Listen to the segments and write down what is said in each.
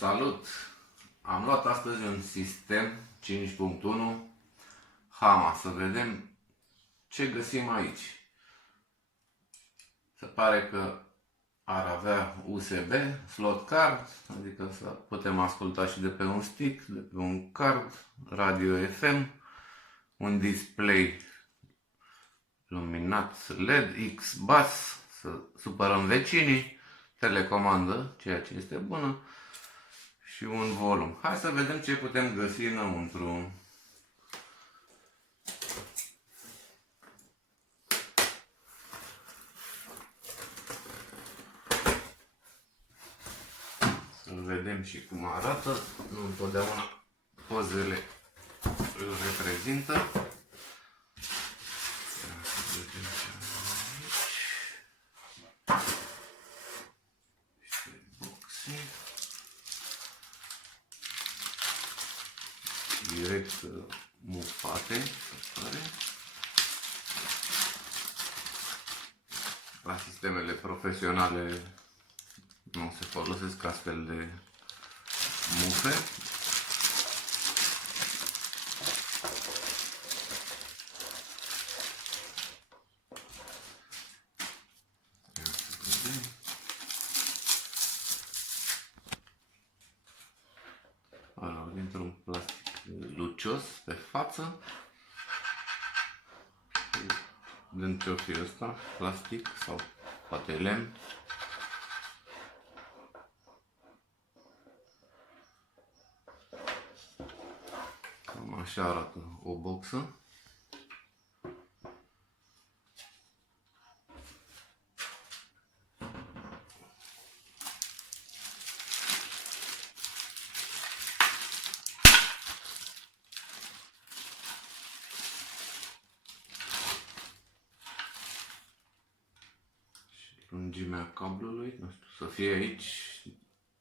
Salut! Am luat astăzi un sistem 5.1 Hama, să vedem ce găsim aici. Se pare că ar avea USB, slot card, adică să putem asculta și de pe un stick, de pe un card, radio FM, un display luminat LED, X-Bus, să supărăm vecinii, telecomandă, ceea ce este bună, și un volum. Hai să vedem ce putem găsi înăuntru. Să vedem și cum arată. Nu întotdeauna pozele îl reprezintă. Direct mufate, se pare. La sistemele profesionale nu se folosesc astfel de mufe. Dintr-un plastic lucios pe față. Din ce-o fi ăsta? Plastic sau poate lemn. Cam așa arată o boxă. Lungimea cablului, nu știu, să fie aici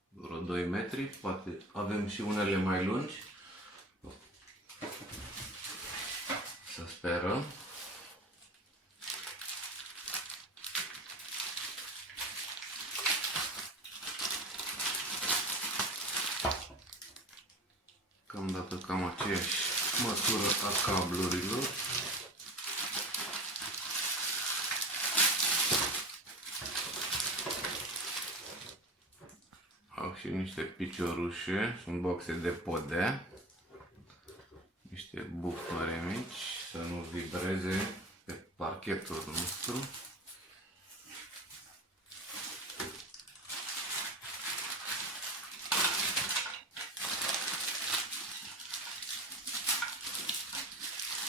vreo 2 metri, poate avem și unele mai lungi. Să sperăm. Cam aceeași măsură a cablurilor. Au și niște piciorușe, sunt boxe de podea, niște bufere mici să nu vibreze pe parchetul nostru.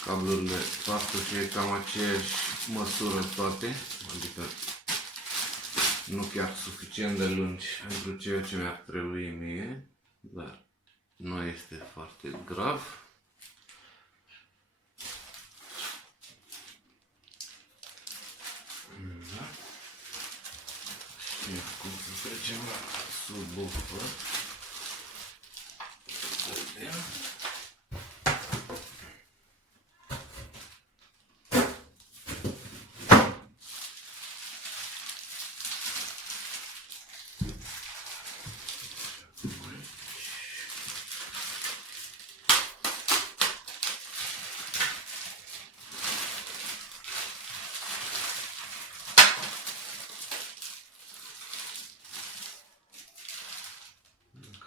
Cablurile poartă și cam aceeași măsură toate, adică nu chiar suficient de lungi pentru ceea ce mi-ar trebui mie, dar nu este foarte grav. Da. Și acum să trecem la subwoofer. Să vedem.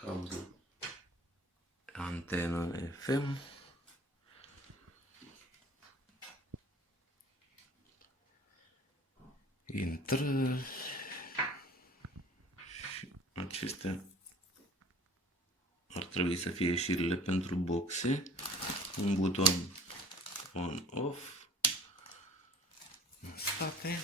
Cablu antenă FM. Intrări. Și acestea ar trebui să fie ieșirile pentru boxe. Un buton on-off în spate.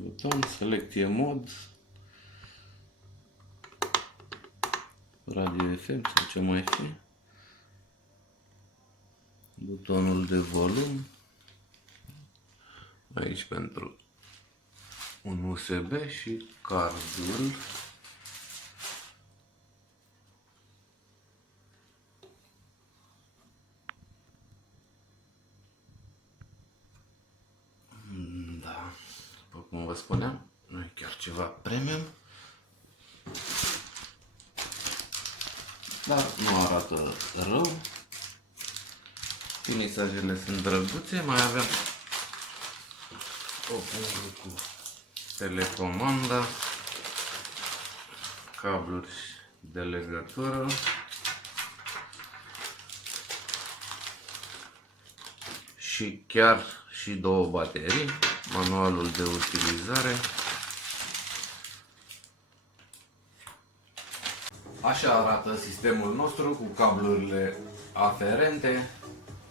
Buton, selecție mod, radio FM sau ce mai fi, butonul de volum, aici pentru un USB și cardul. Da, după cum vă spuneam, nu e chiar ceva premium, dar nu arată rău. Finisajele sunt drăguțe, mai avem o pungă cu telecomanda, cabluri de legătură, și chiar și două baterii, manualul de utilizare. Așa arată sistemul nostru cu cablurile aferente.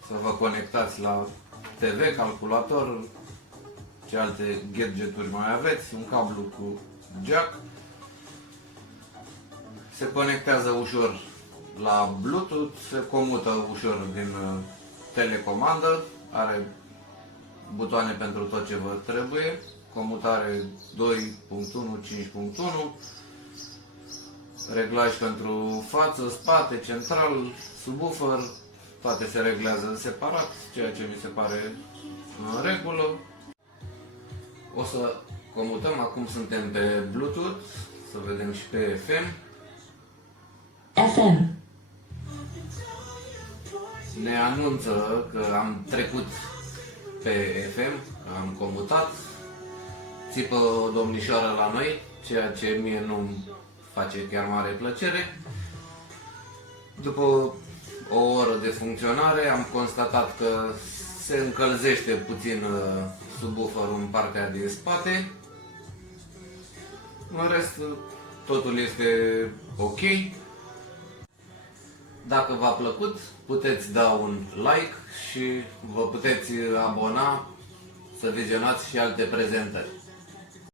Să vă conectați la TV, calculator, ce alte gadgeturi mai aveți, un cablu cu jack. Se conectează ușor la Bluetooth, se comută ușor din telecomandă, are butoane pentru tot ce vă trebuie, comutare 2.1, 5.1, reglaj pentru față, spate, central, subwoofer, toate se reglează separat, ceea ce mi se pare în regulă. O să comutăm, acum suntem pe Bluetooth, să vedem și pe FM. FM. Ne anunță că am trecut pe FM, am comutat, țipă o domnișoară la noi, ceea ce mie nu-mi face chiar mare plăcere. După o oră de funcționare am constatat că se încălzește puțin subwooferul în partea din spate. În rest, totul este ok. Dacă v-a plăcut, puteți da un like și vă puteți abona să vizionați și alte prezentări.